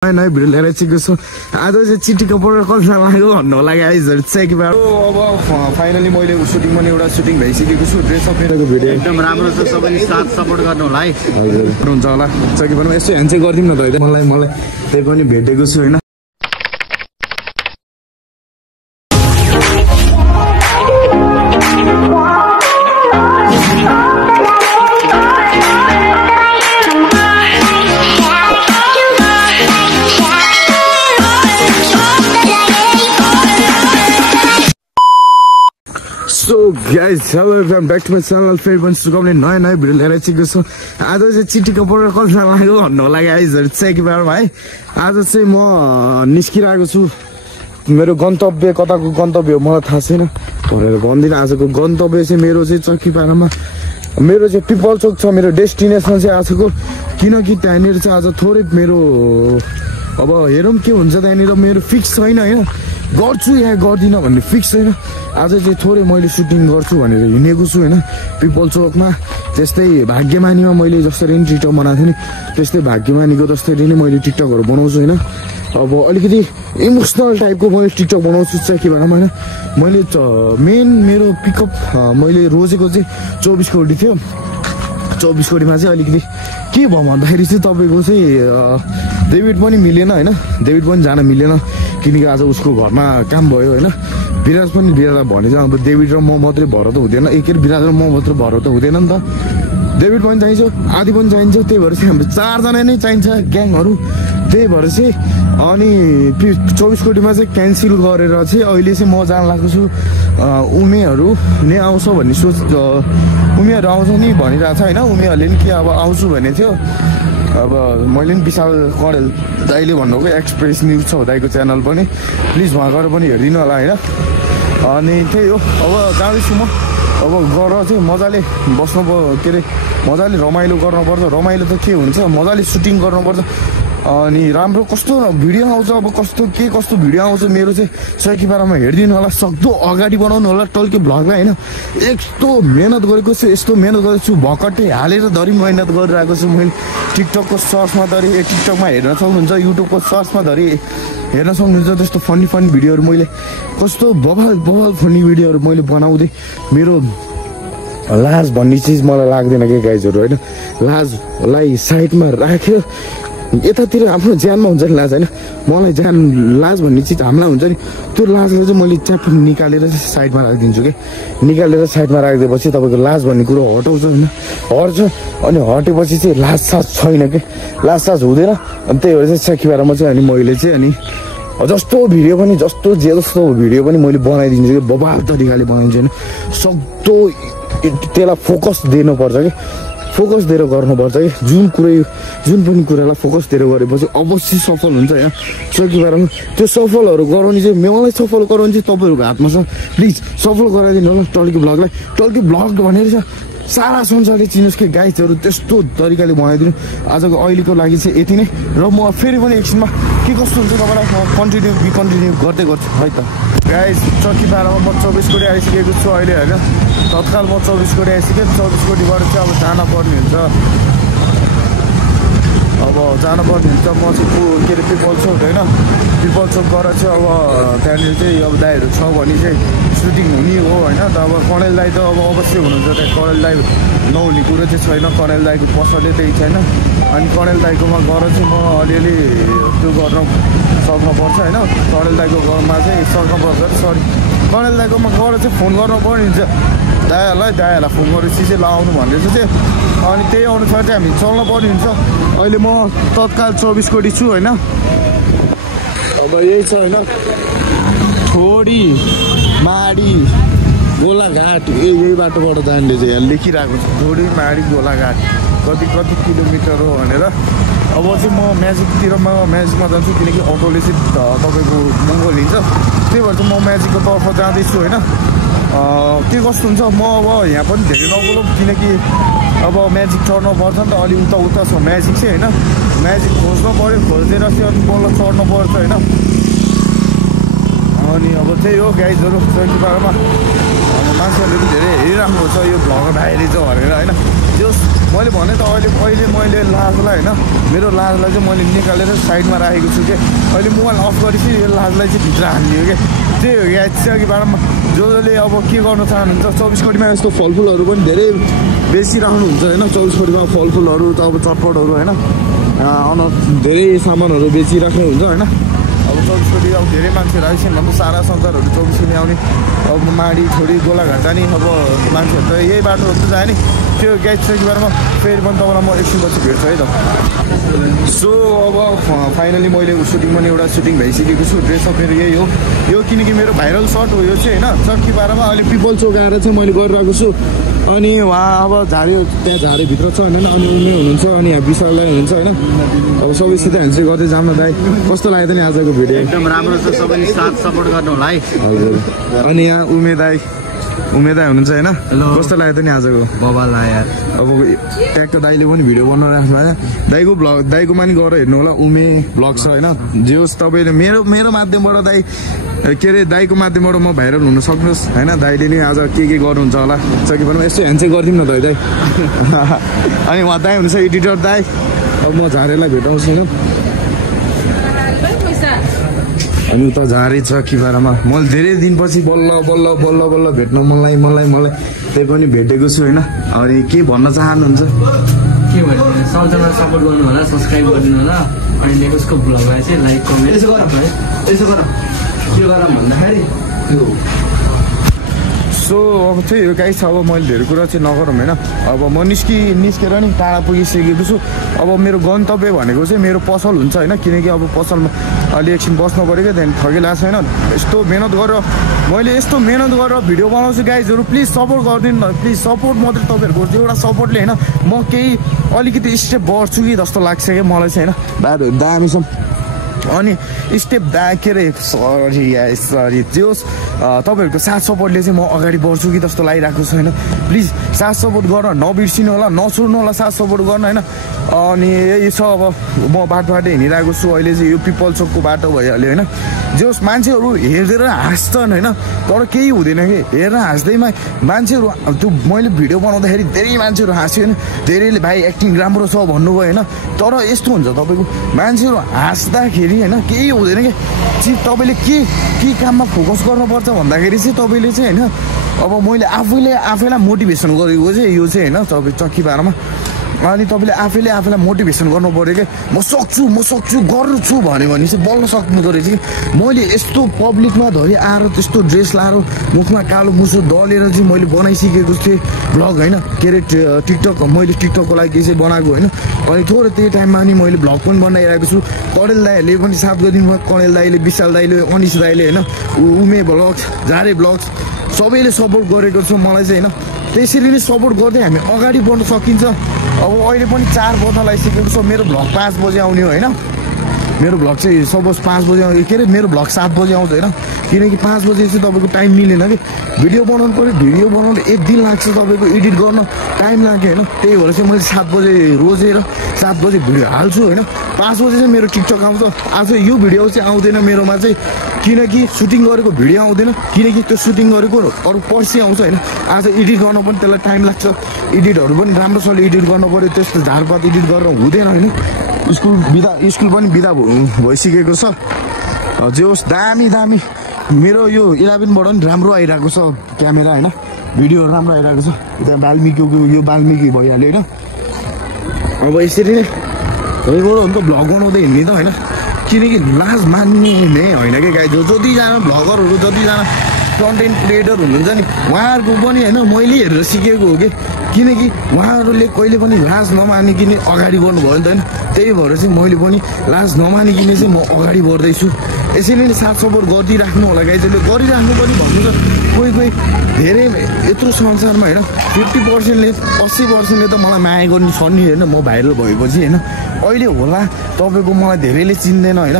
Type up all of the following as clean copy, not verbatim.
नयाँ भिडियो लिएर आइसकेको छु। आज चाहिँ चिट्टीको परेर कल्चर लाग्यो भन्नु होला गाइजहरु चाहिँ कि अब फाइनली मैले सुटिङ पनि एउटा सुटिङ भइसकेको छु। ड्रेस अफ मेरो भिडियो एकदम राम्रो छ। सबैले साथ सपोर्ट गर्नु होला है। हजुर हुन्छ होला। चाहिँ पनि यसो ह्यान्ड चाहिँ गर्दिम न त है। मलाई त्यही पनि भेटेको छु हैन। So guys, hello everyone, back to my channel. फेरि पनि सुकाउने नयाँ भिडियो लिएर आइसकेको छु। आज चाहिँ चिट्टीको परेर कल्चर लाग्यो भन्नु होला गाइजहरु चाहिँ कि है। आज चाहिँ म निस्किरहेको छु। मेरो गन्तव्य कताको गन्तव्य हो मलाई थाहा छैन भनेर भन्दिनँ। आजको गन्तव्य चाहिँ मेरो चाहिँ चक्कीपारामा मेरो चाहिँ पिपल चोक छ। मेरो डेस्टिनेसन चाहिँ आजको, किनकि त्यहाँनिर चाहिँ आज थोरै मेरो अब हेरौँ के हुन्छ। त्यहाँनिर मेरो फिक्स छैन हैन, गर्छु या गर्दिनँ भन्ने फिक्स छैन। आज चाहिँ थोरै मैले सुटिङ गर्छु भनेर हिँडेको छु हैन पिपल चोकमा। त्यस्तै भाग्यमानीमा मैले जसरी नि टिकटक बनाएको थिएँ नि त्यस्तै भाग्यमानीको जसरी नै मैले टिकटकहरू बनाउँछु हैन। अब अलिकति इमोसनल टाइपको मैले टिकटक बनाउँछु चाहिँ के भनौँ हैन। मैले मेन मेरो पिकअप मैले रोजेको चाहिँ 24 कोटी थियो। 24 कोटीमा चाहिँ अलिकति के भयो भन्दाखेरि चाहिँ तपाईँको चाहिँ डेभिड पनि मिलेन हैन। डेभिड पनि जान मिलेन किनकि आज उसको घरमा काम भयो हैन। विराज पनि भने चाहिँ अब डेभिड र म मात्रै भएर त हुँदैन। एकै विराज र म मात्रै भएर त हुँदैन नि त। डेभिड पनि चाहिन्छ, आदि पनि चाहिन्छ। त्यही भएर चाहिँ हाम्रो 4 जना नै चाहिन्छ ग्याङहरू। त्यही भएर चाहिँ अनि 24 कोटीमा चाहिँ क्यान्सल गरेर चाहिँ अहिले चाहिँ म जान लाग्छु छु। उमेहरू नै आउँछ भन्ने सोच, उमेहरू आउँछ नि भनिरहेको छ हैन। उमेहरूले नि के अब आउँछु भने थियो। अब मैले पनि विशाल कडेल दाइले भन्नुभएको एक्सप्रेस न्युज छ दाइको च्यानल पनि, प्लिज उहाँ गएर पनि हेरिदिनु होला हैन। अनि त्यही हो, अब जाँदैछु म। अब गएर चाहिँ मजाले बस्नु के अरे मजाले रमाइलो गर्नुपर्छ। रमाइलो त के हुन्छ, मजाले सुटिङ गर्नुपर्छ। अनि राम्रो कस्तो भिडियो आउँछ, अब कस्तो भिडियो आउँछ मेरो चाहिँ चक्कीपारामा हेरिदिनु होला। सक्दो अगाडि बनाउनु होला टल्के भ्लगलाई हैन। यस्तो मेहनत गरेको छु, यस्तो मेहनत गरेको छु, भकटे हालेर धरि मेहनत गरिरहेको छु मैले। टिकटकको सर्चमा धरि टिकटकमा हेर्न सक्नुहुन्छ, युट्युबको सर्चमा धरि हेर्न सक्नुहुन्छ। त्यस्तो फनी भिडियोहरू मैले कस्तो बवाल फनी भिडियोहरू मैले बनाउँदै मेरो लाज भन्ने चिज मलाई लाग्दैन के गाइजहरू हैन। लाजलाई साइडमा राख्यो, यतातिर आफ्नो ज्यानमा हुन्छ नि लाज हैन। मलाई लाज भन्ने चिज हामीलाई हुन्छ नि, त्यो लाजलाई चाहिँ मैले च्याप निकालेर साइडमा राखिदिन्छु कि। निकालेर साइडमा राखिदिएपछि तपाईँको लाज भन्ने कुरो हटाउँछ होइन, हट्छ। अनि हटेपछि चाहिँ लाज साज छैन कि, लाज साज हुँदैन। अनि त्यही भएर चाहिँ चक्कीपारामा चाहिँ अनि मैले चाहिँ अनि जस्तो भिडियो पनि जस्तो भिडियो पनि मैले बनाइदिन्छु कि, बबाल तरिकाले बनाइदिन्छु होइन। सक्दो त्यसलाई फोकस दिनुपर्छ कि, फोकस दिएर गर्नुपर्छ कि। जुन पनि कुरालाई फोकस दिएर गरेपछि अवश्य सफल हुन्छ यहाँ चक्कीपारामा। त्यो सफलहरू गराउने चाहिँ मलाई सफल गराउने चाहिँ तपाईँहरूको हातमा छ। प्लिज सफल गराइदिनु होला टल्के भ्लगलाई। टल्के भ्लग भनेर चाहिँ सारा संसारले चिनोस् कि गाइजहरू त्यस्तो तरिकाले बनाइदिनु। आजको अहिलेको लागि चाहिँ यति नै। र म फेरि पनि एकछिनमा के कस्तो हुन्छ तपाईँलाई म कन्टिन्यू गर्दै गर्छु है त। गाइज चक्कीपारामा म 24 कोटी आइसकेको छु अहिले होइन। तत्काल म 24 कोटी आइसकेँ। 24 कोटीबाट चाहिँ अब जानुपर्ने हुन्छ। अब जानुपर्ने हुन्छ। म चाहिँ के अरे पिपल चोक होइन। पिपल चोक गएर चाहिँ अब त्यहाँनिर चाहिँ अब दाइहरू छ भने चाहिँ सुटिङ हुने हो होइन। त अब कणेल दाइ त अब अवश्य हुनुहुन्छ त्यहाँ। कणेल दाइ नहुने कुरो चाहिँ छैन। कणेल दाइको पसलले त्यही छैन। अनि कणेल दाइकोमा गएर चाहिँ म अलिअलि त्यो गर्न सक्नुपर्छ होइन। कणेल दाइको घरमा चाहिँ कणेल दाइकोमा गएर चाहिँ फोन गर्नु पर्ने हुन्छ दाइहरूलाई फोन गरेपछि चाहिँ लाउनु भनेर चाहिँ। अनि त्यही अनुसार चाहिँ हामी चल्नु पर्ने हुन्छ। अहिले म तत्काल 24 कोटी छु होइन। अब यही छ होइन, थोडी माडी गोलाघाट यही बाटोबाट जाने चाहिँ यहाँ लेखिरहेको छ। थोडी माडी गोलाघाट कति किलोमिटर हो भनेर। अब चाहिँ म म्याजिकमा जान्छु किनकि अटोले चाहिँ तपाईँको महँगो लिन्छ। त्यही भएर चाहिँ म म्याजिकको तर्फ जाँदैछु होइन। के कस्तो हुन्छ म अब यहाँ पनि धेरै नबोलौँ किनकि अब म्याजिक चढ्नु पर्छ नि त। अलि उता छ म्याजिक चाहिँ होइन। म्याजिक खोज्नु पऱ्यो, खोजेर चाहिँ अनि बल्ल चढ्नु पर्छ होइन। अनि अब त्यही हो गाइजहरू चक्कीपारामा अब मान्छेहरूले पनि धेरै हेरिराख्नु छ यो भ्लगर भाइरल छ भनेर होइन। त्यो मैले भने त अहिले मैले लाजलाई होइन मेरो लाजलाई चाहिँ मैले निकालेर साइडमा राखेको छु कि अहिले मोबाइल अफ गरेपछि यो लाजलाई चाहिँ भित्र हालिदियो कि त्यही हो क्या चाहिँ अघि बाटोमा जसले अब के गर्न चाहनुहुन्छ 24 कटीमा यस्तो फलफुलहरू पनि धेरै बेसी राख्नुहुन्छ होइन 24 कटीमा फलफुलहरू त अब चटपटहरू होइन धेरै सामानहरू बेचिराख्ने हुन्छ होइन अब 24 कटी अब धेरै मान्छेहरू आइसक्यो भने त सारा संसारहरू 24 कटी आउने अब माडी छोडी गोलाघाट जाने अब मान्छेहरू त यही बाटोहरू त जाने त्यो ग्यास चौकी बारेमा फेरि पनि तपाईँलाई म एकछिनपछि भेट्छु है त सो अब फाइनली मैले सुटिङ पनि एउटा सुटिङ भइसकेको छु ड्रेसअप मेरो यही हो यो किनकि मेरो भाइरल सर्ट हो यो चाहिँ होइन चक्की पारामा अहिले पिपल चोक आएर चाहिँ मैले गरिरहेको छु अनि उहाँ अब त्यहाँ झाडीभित्र छ होइन अनि उनी हुनुहुन्छ अनि यहाँ विशाल दाइ हुनुहुन्छ होइन अब सबैसित ह्यान्डसेक गर्दै जाऊँ न दाइ कस्तो लाग्यो त नि आजको भिडियो एकदम राम्रो छ सबैले साथ सपोर्ट गर्नु होला है हजुर अनि यहाँ उमे दाइ हुनुहुन्छ होइन कस्तो लाग्यो त नि आजको बबाल यार अब ट्याक्क दाइले पनि भिडियो बनाइराख्नु भएको दाइको पनि गएर हेर्नु होला उमे भ्लग छ होइन जे होस् तपाईँले मेरो माध्यमबाट दाइ के अरे दाइको माध्यमबाट म भाइरल हुन सक्नुहोस् होइन दाइले नि आज के गर्नुहुन्छ होला सके पनि यसो ह्यान्डसेक गरिदिउँ न दाइ अनि उहाँ दाइ हुनुहुन्छ एडिटर दाइ अब म झारेलाई भेटाउँछु होइन अनि उता झारी छ किबारामा मैले धेरै दिनपछि बल्ल भेट्न मलाई त्यही पनि भेटेको छु होइन अनि के भन्न चाहनुहुन्छ के भन्नु सबैजना सपोर्ट गर्नु होला सब्स्क्राइब गरिदिनु होला अनि नेक्स्टको ब्लगलाई चाहिँ लाइक कमेन्ट यसो गर के गर भन्दाखेरि त्यो सो अब त्यही हो गाइस अब मैले धेरै कुरा चाहिँ नगरौँ होइन अब म निस्केर नि टाढा पुगिसकेको छु अब मेरो गन्तव्य भनेको चाहिँ मेरो पसल हुन्छ होइन किनकि अब पसलमा अलि एकछिन बस्नु पऱ्यो क्या त्यहाँदेखि ठगिला छैन यस्तो मेहनत गरेर मैले यस्तो मेहनत गरेर भिडियो बनाउँछु गाइजहरू प्लिज सपोर्ट गरिदिनु न प्लिज सपोर्ट मात्रै तपाईँहरूको एउटा सपोर्टले होइन म केही अलिकति स्टेप बढ्छु कि जस्तो लाग्छ क्या मलाई चाहिँ होइन बाटोहरू दामी छ अनि स्टेप के अरे सरी जे होस् तपाईँहरूको साथ सपोर्टले चाहिँ म अगाडि बढ्छु कि जस्तो लागिरहेको छ होइन प्लिज साथ सपोर्ट गर्न नबिर्सिनु होला नछोड्नु होला साथ सपोर्ट गर्न होइन अनि यही छ अब म बाटो हिँडिरहेको छु अहिले चाहिँ यो पिपल चोकको बाटो भइहाल्यो होइन जे होस् मान्छेहरू हेरेर हाँस्छन् होइन तर केही हुँदैन कि हेरेर हाँस्दैमा मान्छेहरू त्यो मैले भिडियो बनाउँदाखेरि धेरै मान्छेहरू हाँस्यो होइन धेरैले भाइ एक्टिङ राम्रो छ भन्नुभयो होइन तर यस्तो हुन्छ तपाईँको मान्छेहरू हाँस्दाखेरि होइन केही हुँदैन कि तपाईँले के काममा फोकस गर्नुपर्छ भन्दाखेरि चाहिँ तपाईँले चाहिँ होइन अब मैले आफैलाई मोटिभेसन गरेको चाहिँ यो चाहिँ होइन तपाईँ चक्की पारामा अनि तपाईँले आफैलाई मोटिभेसन गर्नु पऱ्यो कि म सक्छु गर्छु भन्यो भने चाहिँ बल्ल सक्नुहुँदो रहेछ कि मैले यस्तो पब्लिकमा धरि आएर त्यस्तो ड्रेस लाएर मुखमा कालो मुसो दलेर चाहिँ मैले बनाइसकेको थिएँ भ्लग होइन के अरे टिकटक मैले टिकटकको लागि चाहिँ बनाएको होइन अनि थोरै त्यही टाइममा अनि मैले भ्लग पनि बनाइरहेको छु कडेल दाईहरूले पनि साथ गरिदिनु भयो कडेल दाईले विशाल दाईले अनिस दाईले होइन उमे भ्लग्स झारे भ्लग्स सबैले सपोर्ट गरेको छु मलाई चाहिँ होइन त्यसरी नै सपोर्ट गर्दै हामी अगाडि बढ्न सकिन्छ अब अहिले पनि 4 बज्न लागिसकेको छ मेरो भ्लग 5 बजे आउने होइन मेरो भ्लग चाहिँ सपोज 5 बजे के अरे मेरो भ्लग 7 बजे आउँछ होइन किनकि 5 बजे चाहिँ तपाईँको टाइम मिलेन कि भिडियो बनाउनु पऱ्यो भिडियो बनाउनु 1 दिन लाग्छ तपाईँको एडिट गर्न टाइम लाग्यो होइन त्यही भएर चाहिँ मैले 7 बजे रोजेर 7 बजे भिडियो हाल्छु होइन 5 बजे चाहिँ मेरो टिकटक आउँछ आज यो भिडियो चाहिँ आउँदैन मेरोमा चाहिँ किनकि सुटिङ गरेको भिडियो आउँदैन किनकि त्यो सुटिङ गरेको अरू पर्सि आउँछ होइन आज एडिट गर्न पनि त्यसलाई टाइम लाग्छ एडिटहरू पनि राम्रोसँगले एडिट गर्नु पऱ्यो त्यस्तो झारपात एडिट गरेर हुँदैन होइन स्कुल पनि बिदा भइसकेको छ जे होस् दामी मेरो यो 11बाट पनि राम्रो आइरहेको छ क्यामेरा होइन भिडियोहरू राम्रो आइरहेको छ त्यहाँ वाल्मिकीको यो वाल्मिकी भइहाल्यो होइन अब यसरी नै तपाईँबाट हुन्छ भ्लग बनाउँदै हिँड्ने त होइन किनकि लाज मान्ने नै होइन कि गाई जतिजना भ्लगरहरू जतिजना कन्टेन्ट क्रिएटर हुनुहुन्छ नि उहाँहरूको पनि होइन मैले हेरेर सिकेको हो कि किनकि उहाँहरूले कहिले पनि लाज नमानिकन अगाडि बढ्नुभयो नि त होइन त्यही भएर चाहिँ मैले पनि लाज नमानिकन चाहिँ म अगाडि बढ्दैछु यसैले नै साथ सपोर्ट गरिदिइराख्नु होला गाइजहरूले गरिराख्नु पनि भन्नु त कोही धेरै यत्रो संसारमा होइन 50%ले 80%ले त मलाई माया गर्नु छ नि होइन म भाइरल भएपछि होइन अहिले होला तपाईँको मलाई धेरैले चिन्दैन होइन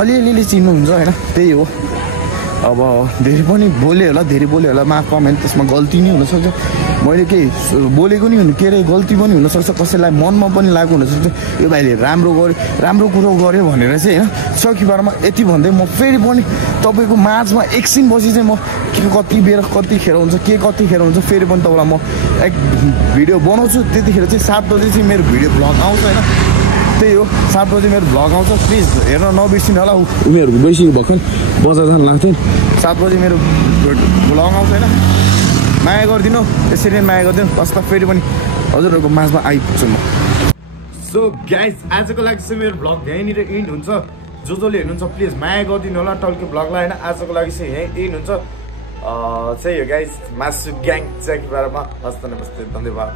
अलिअलिले चिन्नुहुन्छ होइन त्यही हो अब धेरै बोल्यो होला माफ कमेन्ट त्यसमा गल्ती नै हुनसक्छ मैले केही बोलेको नि के अरे गल्ती पनि हुनसक्छ, कसैलाई मनमा पनि लागु हुनसक्छ यो भाइले राम्रो कुरो गर्यो भनेर चाहिँ होइन। सकिबारमा यति भन्दै म फेरि पनि तपाईँको माझमा एकछिनपछि चाहिँ म कतिखेर हुन्छ कतिखेर हुन्छ फेरि पनि तपाईँलाई म एक भिडियो बनाउँछु। त्यतिखेर चाहिँ 7 बजे चाहिँ मेरो भिडियो भ्लग आउँछ होइन। त्यही हो 7 बजे मेरो भ्लग आउँछ, प्लिज हेर्न नबिर्सिनु होला। उनीहरूको बैसी भर्खर बजार जानु लाग्थ्यो, 7 बजे मेरो भ्लग आउँछ होइन। माया गरिदिनु, यसरी नै माया गरिदिनु, बस्दा फेरि पनि हजुरहरूको माझमा आइपुग्छु म। सो गाइज आजको लागि चाहिँ मेरो भ्लग यहीँनिर इन्ड हुन्छ। जसले हेर्नुहुन्छ प्लिज माया गरिदिनु होला टल्के भ्लगलाई होइन। आजको लागि चाहिँ यहीँ इन्ड हुन्छ। चाहिँ हो गाइज मासु ग्याङ चेक बारेमा हस्त नमस्ते धन्यवाद।